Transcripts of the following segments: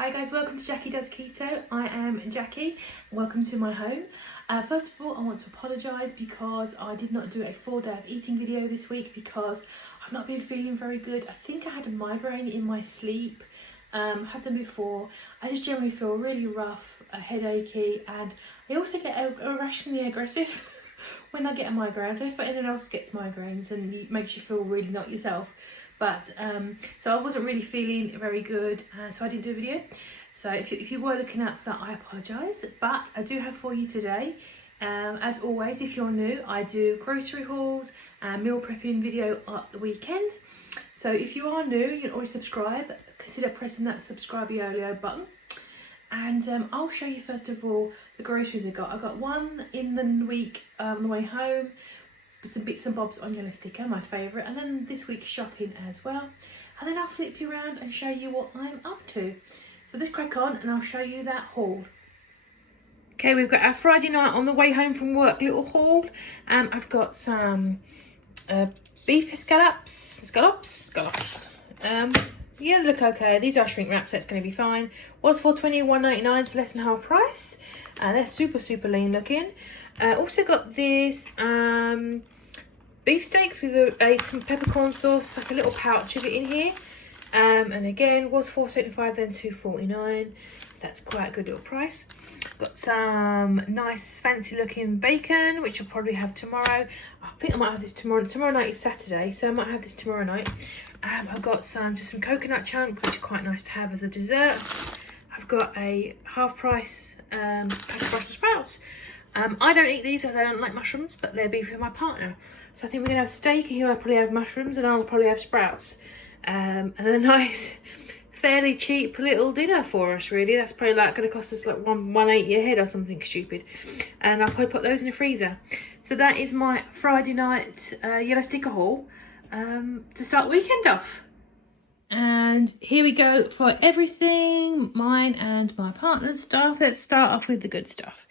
Hi guys, welcome to Jackie Does Keto. I am Jackie. Welcome to my home. First of all, I want to apologise because I did not do a full day of eating video this week because I've not been feeling very good. I think I had a migraine in my sleep. Had them before. I just generally feel really rough, headachy, and I also get irrationally aggressive when I get a migraine. I don't know if anyone else gets migraines and it makes you feel really not yourself. But so I wasn't really feeling very good, so I didn't do a video. So if you were looking at that, I apologise. But I do have for you today, as always, if you're new, I do grocery hauls and meal prepping video at the weekend. So if you are new, you can always subscribe. Consider pressing that subscribe button. And I'll show you first of all the groceries I got. I got one in the week on the way home. Some bits and bobs on yellow sticker, my favourite, and then this week's shopping as well. And then I'll flip you around and show you what I'm up to. So let's crack on and I'll show you that haul. Okay, we've got our Friday night on the way home from work little haul. I've got some beef scallops. Yeah, look okay. These are shrink wraps, so it's going to be fine. Was for $21.99, so less than half price. They're super lean looking. Also got this beef steaks with some peppercorn sauce, like a little pouch of it in here. And again, was $4.75, then $2.49. So that's quite a good little price. Got some nice fancy looking bacon, which I'll probably have tomorrow. I think I might have this tomorrow. Tomorrow night is Saturday, so I might have this tomorrow night. I've got just some coconut chunks, which are quite nice to have as a dessert. I've got a half price pack of Brussels sprouts. I don't eat these as I don't like mushrooms, but they're beef with my partner. So I think we're going to have steak, and he'll probably have mushrooms, and I'll probably have sprouts. And a nice, fairly cheap little dinner for us, really. That's probably like going to cost us like $1.80 a head or something stupid. And I'll probably put those in the freezer. So that is my Friday night yellow sticker haul to start the weekend off. And here we go for everything, mine and my partner's stuff. Let's start off with the good stuff.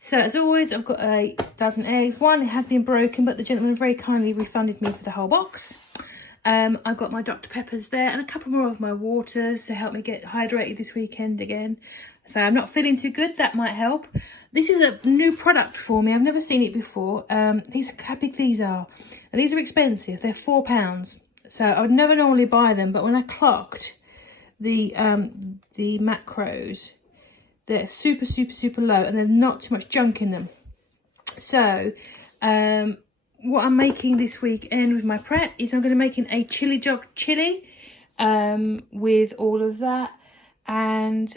So as always, I've got a dozen eggs. One has been broken, but the gentleman very kindly refunded me for the whole box. I've got my Dr. Peppers there and a couple more of my waters to help me get hydrated this weekend again. So I'm not feeling too good, that might help. This is a new product for me. I've never seen it before. These are how big these are. And these are expensive. They're £4. So I would never normally buy them, but when I clocked the macros, they're super low and there's not too much junk in them. So what I'm making this weekend with my prep is I'm going to be making a Chilli Dog chili with all of that. And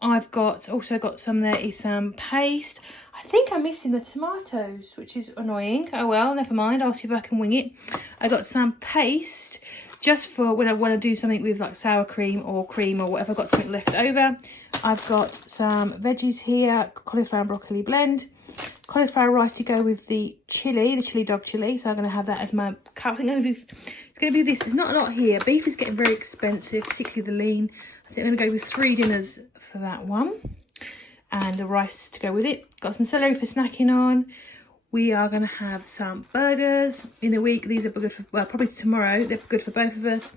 I've also got some, there is some paste. I think I'm missing the tomatoes, which is annoying. Oh well, never mind. I'll see if I can wing it. I got some paste just for when I want to do something with like sour cream or whatever. I've got something left over. I've got some veggies here, cauliflower and broccoli blend. Cauliflower rice to go with the Chilli Dog chili. So I'm going to have that as my cup. I think it's going to be this. There's not a lot here. Beef is getting very expensive, particularly the lean. I think I'm going to go with 3 dinners for that one. And the rice to go with it. Got some celery for snacking on. We are going to have some burgers in a week. These are good for, well, probably tomorrow. They're good for both of us.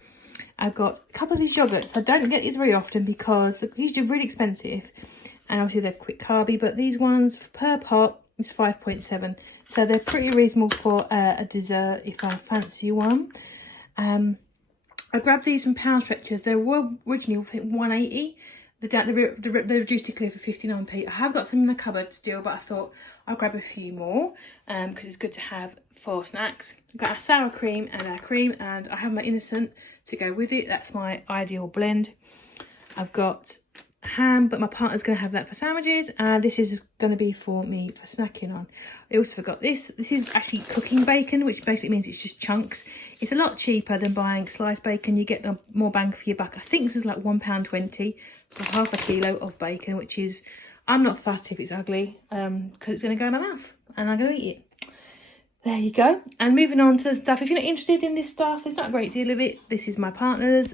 I've got a couple of these yogurts. I don't get these very often because they're usually really expensive. And obviously they're quick carby. But these ones per pot is 5.7. So they're pretty reasonable for a dessert if I fancy one. I grabbed these from Pound Stretchers. They were originally, I think, $1.80. They reduced to clear for 59p. I have got some in my cupboard still, but I thought I'll grab a few more because it's good to have for snacks. I've got a sour cream and a cream, and I have my innocent to go with it. That's my ideal blend. I've got ham, but my partner's going to have that for sandwiches, and this is going to be for me for snacking on. I also forgot this. This is actually cooking bacon, which basically means it's just chunks. It's a lot cheaper than buying sliced bacon. You get more bang for your buck. I think this is like £1.20 for half a kilo of bacon, which is, I'm not fussed if it's ugly because it's going to go in my mouth and I'm going to eat it. There you go. And moving on to the stuff. If you're not interested in this stuff, there's not a great deal of it. This is my partner's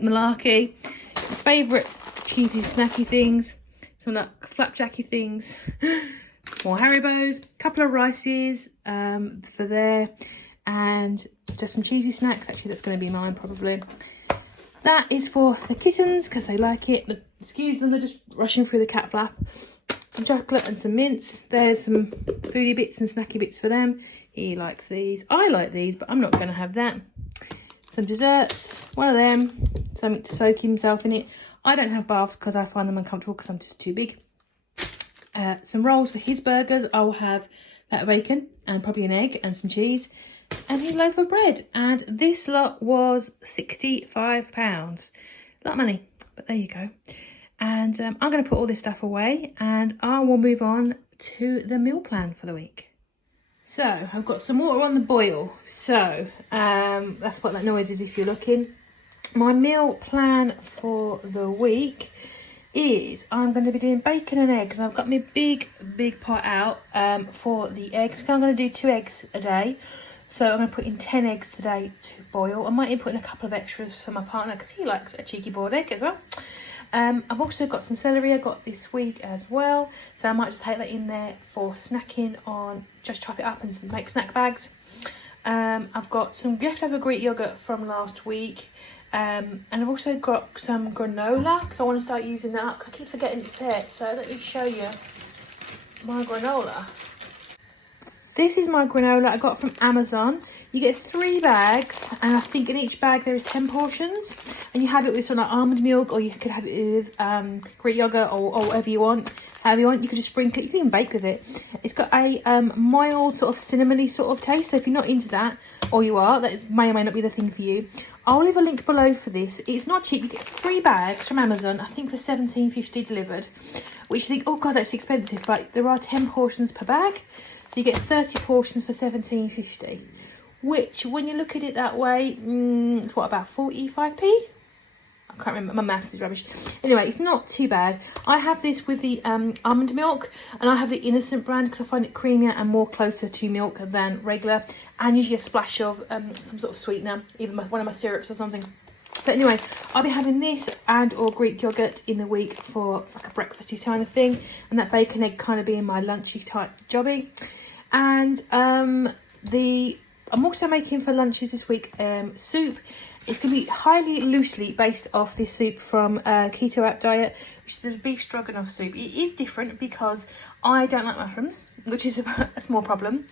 malarkey. His favourite cheesy snacky things. Some like flapjacky things. More Haribos. A couple of rices for there. And just some cheesy snacks. Actually, that's going to be mine probably. that is for the kittens because they like it. Excuse them, they're just rushing through the cat flap. Some chocolate and some mints. There's some foodie bits and snacky bits for them. He likes these. I like these, but I'm not going to have that. Some desserts, one of them, something to soak himself in it. I don't have baths because I find them uncomfortable because I'm just too big. Some rolls for his burgers. I'll have that bacon and probably an egg and some cheese and his loaf of bread. And this lot was £65. A lot of money, but there you go. And I'm going to put all this stuff away and I will move on to the meal plan for the week. So I've got some water on the boil. So that's what that noise is if you're looking. My meal plan for the week is I'm going to be doing bacon and eggs. I've got my big pot out for the eggs. I'm going to do 2 eggs a day. So I'm going to put in 10 eggs today to boil. I might even put in a couple of extras for my partner because he likes a cheeky boiled egg as well. I've also got some celery I got this week as well. So I might just take that in there for snacking on, just chop it up and make snack bags. I've got some leftover Greek yogurt from last week. And I've also got some granola because I want to start using that up. I keep forgetting it's there. So let me show you my granola. This is my granola I got from Amazon. You get 3 bags, and I think in each bag there's 10 portions. And you have it with sort of like almond milk, or you could have it with Greek yogurt, or whatever you want. However you want, you can just sprinkle it. You can even bake with it. It's got a mild sort of cinnamony sort of taste. So if you're not into that, or you are, that may or may not be the thing for you. I'll leave a link below for this. It's not cheap. You get 3 bags from Amazon, I think for £17.50 delivered. Which you think, oh god, that's expensive. But there are 10 portions per bag. So you get 30 portions for £17.50. Which, when you look at it that way, what, about 45p? I can't remember, my maths is rubbish. Anyway, it's not too bad. I have this with the almond milk, and I have the Innocent brand because I find it creamier and more closer to milk than regular. And usually a splash of some sort of sweetener, even one of my syrups or something. But anyway, I'll be having this and or Greek yogurt in the week for like a breakfasty kind of thing. And that bacon egg kind of being my lunchy type jobby. And I'm also making for lunches this week soup. It's going to be highly loosely based off this soup from Keto app diet, which is a beef stroganoff soup. It is different because I don't like mushrooms, which is a small problem.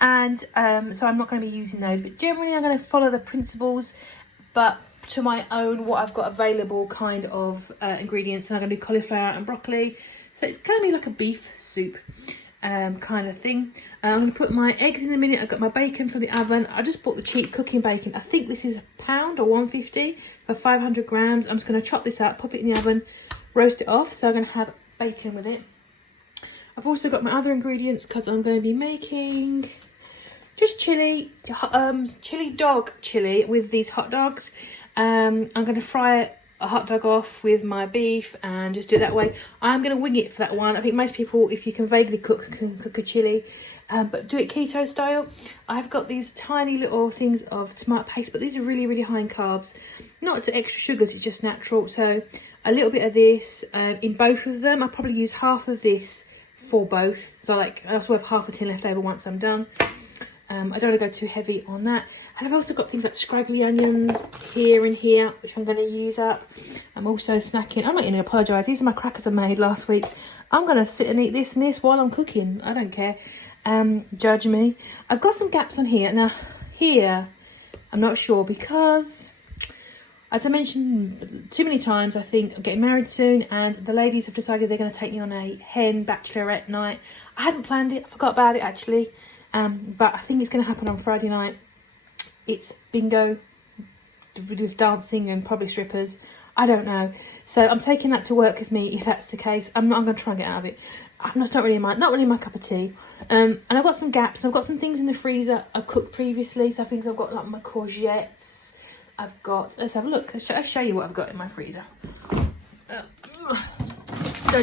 And so I'm not going to be using those. But generally I'm going to follow the principles, but to my own, what I've got available kind of ingredients. And I'm going to do cauliflower and broccoli. So it's going to be like a beef soup kind of thing. I'm going to put my eggs in a minute. I've got my bacon from the oven. I just bought the cheap cooking bacon. I think this is £1 or £1.50 for 500 grams. I'm just going to chop this up, pop it in the oven, roast it off. So I'm going to have bacon with it. I've also got my other ingredients because I'm going to be making just chili dog chili with these hot dogs. I'm going to fry a hot dog off with my beef and just do it that way. I'm going to wing it for that one. I think most people, if you can vaguely cook, can cook a chili. But do it keto style. I've got these tiny little things of tomato paste, but these are really high in carbs. Not to extra sugars, it's just natural. So a little bit of this in both of them. I'll probably use half of this for both. So like I also have half a tin left over once I'm done. I don't want to go too heavy on that. And I've also got things like scraggly onions here and here, which I'm going to use up. I'm also snacking. I'm not going to apologise. These are my crackers I made last week. I'm going to sit and eat this and this while I'm cooking. I don't care. Judge me. I've got some gaps on here. Now, here, I'm not sure because, as I mentioned too many times, I think I'm getting married soon and the ladies have decided they're going to take me on a hen bachelorette night. I hadn't planned it. I forgot about it, actually. But I think it's going to happen on Friday night. It's bingo with dancing and probably strippers. I don't know. So I'm taking that to work with me if that's the case. I'm going to try and get out of it. That's not really my cup of tea. And I've got some gaps. I've got some things in the freezer I've cooked previously. So I think I've got like my courgettes. I've got, let's have a look. I'll show you what I've got in my freezer. Don't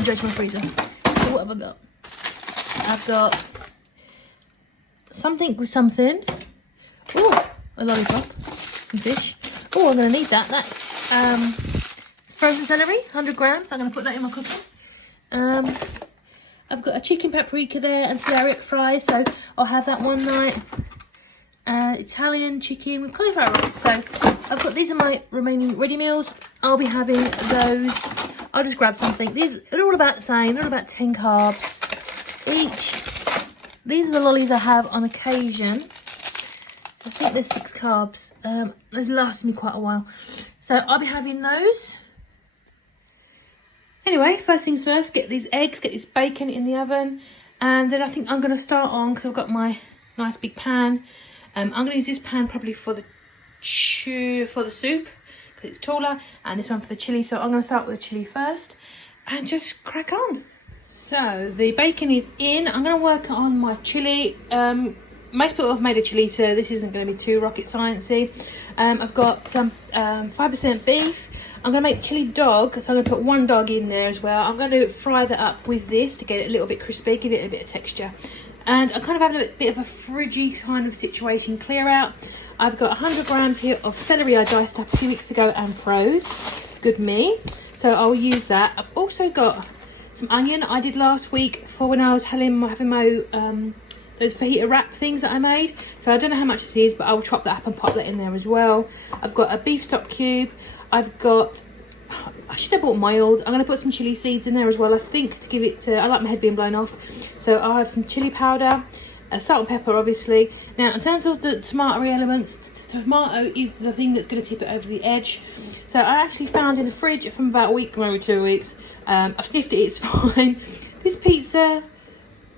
judge my freezer. So what have I got? I've got something with something. Oh, a lollipop. Some fish. Oh, I'm going to need that. That's frozen celery, 100 grams. I'm going to put that in my cooking. I've got a chicken paprika there and some Eric fries, so I'll have that one night. Italian chicken with cauliflower rice. So I've got, these are my remaining ready meals. I'll be having those. I'll just grab something. They're all about the same. They're all about 10 carbs each. These are the lollies I have on occasion. I think they're 6 carbs. They've lasted me quite a while. So I'll be having those. Anyway, first things first, get these eggs, get this bacon in the oven. And then I think I'm going to start on, because I've got my nice big pan. I'm going to use this pan probably for the soup, because it's taller, and this one for the chilli. So I'm going to start with the chilli first and just crack on. So the bacon is in. I'm going to work on my chilli. Most people have made a chilli, so this isn't going to be too rocket sciencey. I've got some 5% beef. I'm going to make chili dog, so I'm going to put 1 dog in there as well. I'm going to fry that up with this to get it a little bit crispy, give it a bit of texture. And I'm kind of having a bit of a fridgy kind of situation clear out. I've got 100 grams here of celery I diced up a few weeks ago and froze. Good me. So I'll use that. I've also got some onion I did last week for when I was having my those fajita wrap things that I made. So I don't know how much this is, but I'll chop that up and pop that in there as well. I've got a beef stock cube. I've got, I should have bought mild. I'm going to put some chili seeds in there as well, I think, to give it, I like my head being blown off. So I'll have some chili powder, salt and pepper, obviously. Now, in terms of the tomato elements, tomato is the thing that's going to tip it over the edge. So I actually found in the fridge from about a week, maybe 2 weeks. I've sniffed it, it's fine. This pizza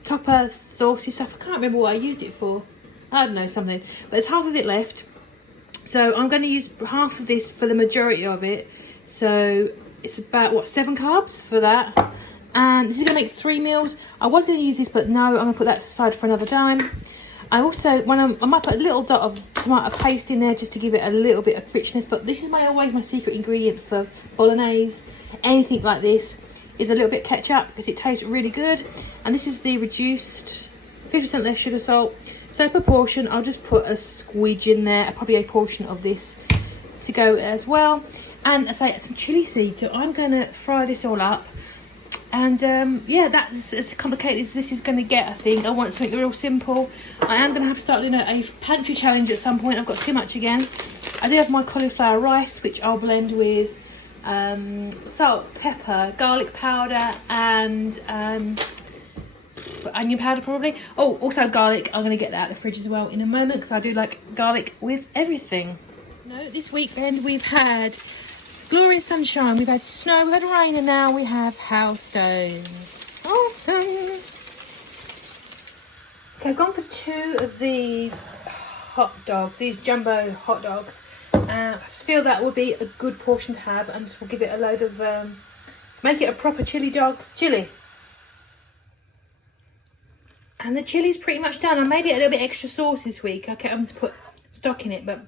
topper saucy stuff, I can't remember what I used it for. I don't know, something. But there's half of it left. So I'm going to use half of this for the majority of it. So it's about, what, 7 carbs for that. And this is going to make 3 meals. I was going to use this, but no, I'm going to put that aside for another time. I also, I might put a little dot of tomato paste in there just to give it a little bit of richness. But this is always my secret ingredient for bolognese. Anything like this is a little bit ketchup, because it tastes really good. And this is the reduced 50% less sugar, salt. So proportion, I'll just put a squidge in there, probably a portion of this to go as well. And I say some chili seeds. So I'm going to fry this all up. And yeah, that's as complicated as this is going to get, I think. I want something real simple. I am going to have to start doing a pantry challenge at some point. I've got too much again. I do have my cauliflower rice, which I'll blend with salt, pepper, garlic powder, and onion powder probably. Oh, also garlic. I'm going to get that out of the fridge as well in a moment, because I do like garlic with everything. No, this weekend we've had glorious sunshine, we've had snow, we've had rain, and now we have hailstones. Awesome. Okay, I've gone for 2 of these hot dogs, these jumbo hot dogs. I just feel that would be a good portion to have, and just will give it a load of, make it a proper chili dog chili. And the chili's pretty much done. I made it a little bit extra sauce this week. I kept having to put stock in it, but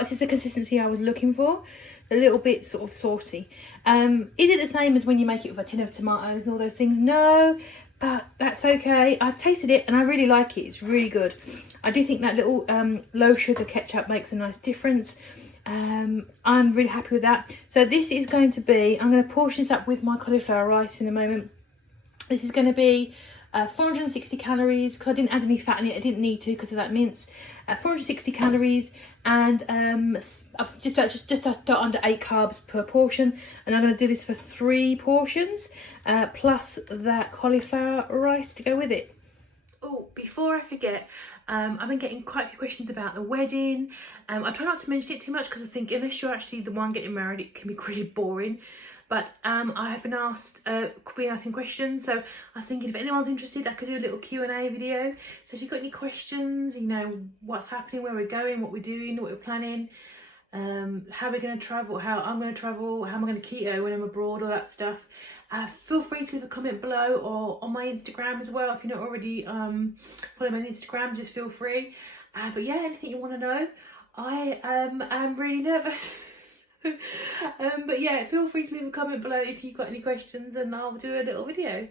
this is the consistency I was looking for. A little bit sort of saucy. Is it the same as when you make it with a tin of tomatoes and all those things? No, but that's okay. I've tasted it and I really like it. It's really good. I do think that little low sugar ketchup makes a nice difference. I'm really happy with that. So this is going to be, I'm going to portion this up with my cauliflower rice in a moment. This is going to be 460 calories, because I didn't add any fat in it. I didn't need to because of that mince. 460 calories, and just under 8 carbs per portion. And I'm going to do this for 3 portions, plus that cauliflower rice to go with it. Oh, before I forget, I've been getting quite a few questions about the wedding. I try not to mention it too much, because I think unless you're actually the one getting married, it can be really boring. But I have been asking questions, so I was thinking if anyone's interested, I could do a little Q&A video. So if you've got any questions, you know, what's happening, where we're going, what we're doing, what we're planning, how we're going to travel, how I'm going to travel, how I'm going to keto when I'm abroad, all that stuff, feel free to leave a comment below, or on my Instagram as well. If you're not already following me on Instagram, just feel free. But yeah, anything you want to know. I am really nervous. But yeah, feel free to leave a comment below if you've got any questions, and I'll do a little video.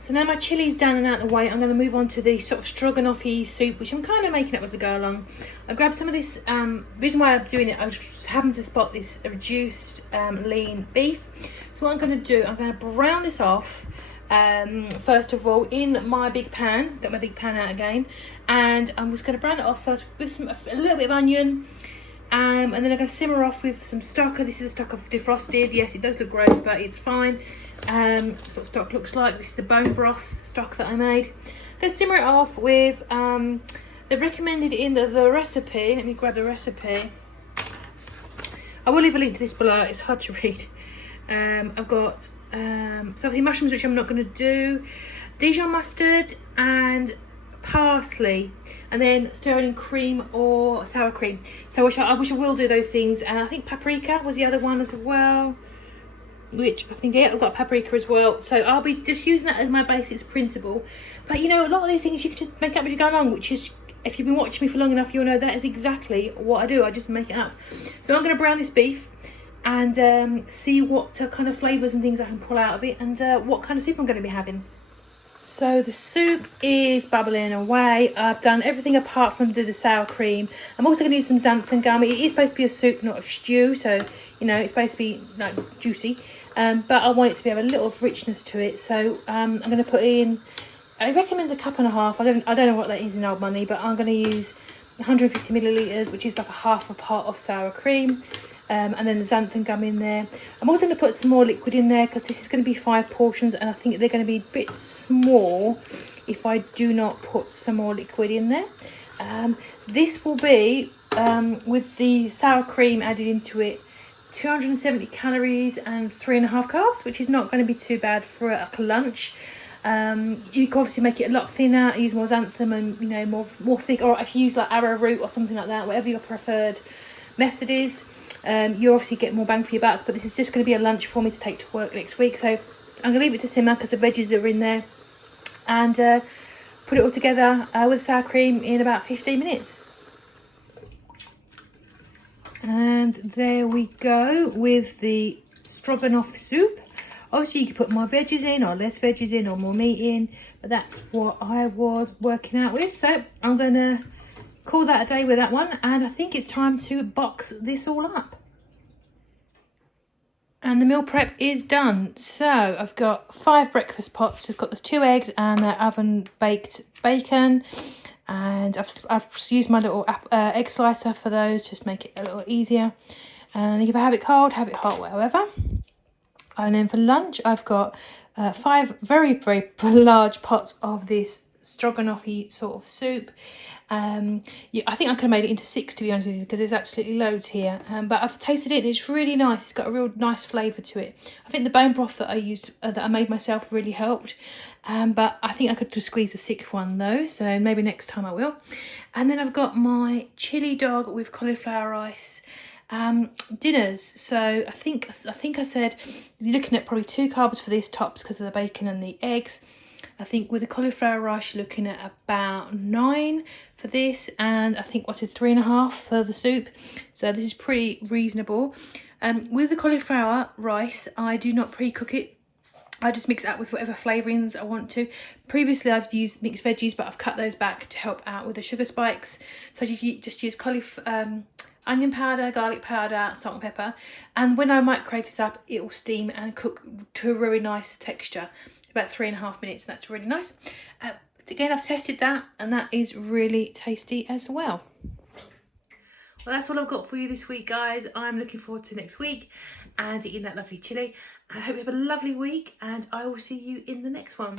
So now my chili's down and out of the way, I'm going to move on to the sort of stroganoff-y soup, which I'm kind of making up as I go along. I grabbed some of this, the reason why I'm doing it, I just happened to spot this reduced lean beef. So what I'm going to do, I'm going to brown this off first of all in my big pan. Got my big pan out again, and I'm just going to brown it off first with a little bit of onion, and then I'm going to simmer off with some stock. This is a stock I've defrosted. Yes, it does look gross, but it's fine. That's what stock looks like. This is the bone broth stock that I made. I'm going to simmer it off with they've recommended in the recipe. Let me grab the recipe. I will leave a link to this below. It's hard to read. I've got so obviously mushrooms, which I'm not going to do, Dijon mustard and parsley, and then stirring in cream or sour cream. So I wish I will do those things. And I think paprika was the other one as well, which I think, yeah, I've got paprika as well. So I'll be just using that as my basics principle. But you know, a lot of these things you can just make up as you go along, which is, if you've been watching me for long enough, you'll know that is exactly what I do. I just make it up. So I'm going to brown this beef and see what kind of flavours and things I can pull out of it, and what kind of soup I'm going to be having. So the soup is bubbling away. I've done everything apart from the sour cream. I'm also going to use some xanthan gum. It is supposed to be a soup, not a stew, so you know it's supposed to be like juicy, but I want it to have a little richness to it. So I'm going to put in, I recommend a cup and a half. I don't know what that is in old money, but I'm going to use 150 millilitres, which is like a half a pot of sour cream. And then the xanthan gum in there. I'm also going to put some more liquid in there because this is going to be 5 portions, and I think they're going to be a bit small if I do not put some more liquid in there. This will be, with the sour cream added into it, 270 calories and 3.5 carbs, which is not going to be too bad for a lunch. You can obviously make it a lot thinner, use more xanthan and, you know, more thick, or if you use like arrowroot or something like that, whatever your preferred method is. You obviously get more bang for your buck, but this is just going to be a lunch for me to take to work next week. So I'm going to leave it to simmer because the veggies are in there, and put it all together with sour cream in about 15 minutes. And there we go with the stroganoff soup. Obviously you can put more veggies in or less veggies in or more meat in, but that's what I was working out with. So I'm going to call that a day with that one, and I think it's time to box this all up. And the meal prep is done. So I've got 5 breakfast pots. I've got the 2 eggs and the oven baked bacon, and I've used my little egg slicer for those, just make it a little easier. And you can have it cold, have it hot, whatever. And then for lunch I've got 5 very large pots of this stroganoff-y sort of soup. Yeah, I think I could have made it into 6, to be honest with you, because there's absolutely loads here. But I've tasted it and it's really nice. It's got a real nice flavour to it. I think the bone broth that I used, that I made myself, really helped. But I think I could just squeeze a 6th one though, so maybe next time I will. And then I've got my chili dog with cauliflower rice dinners. So I think I said you're looking at probably 2 carbs for this tops because of the bacon and the eggs. I think with the cauliflower rice you're looking at about 9 for this, and I think what's it, 3.5 for the soup. So this is pretty reasonable. With the cauliflower rice I do not pre-cook it. I just mix it up with whatever flavourings I want to. Previously I've used mixed veggies, but I've cut those back to help out with the sugar spikes. So you just use onion powder, garlic powder, salt and pepper. And when I microwave this up, it will steam and cook to a really nice texture. About 3.5 minutes. That's really nice. Again, I've tested that and that is really tasty as well. Well, that's all I've got for you this week, guys. I'm looking forward to next week and eating that lovely chili. I hope you have a lovely week, and I will see you in the next one.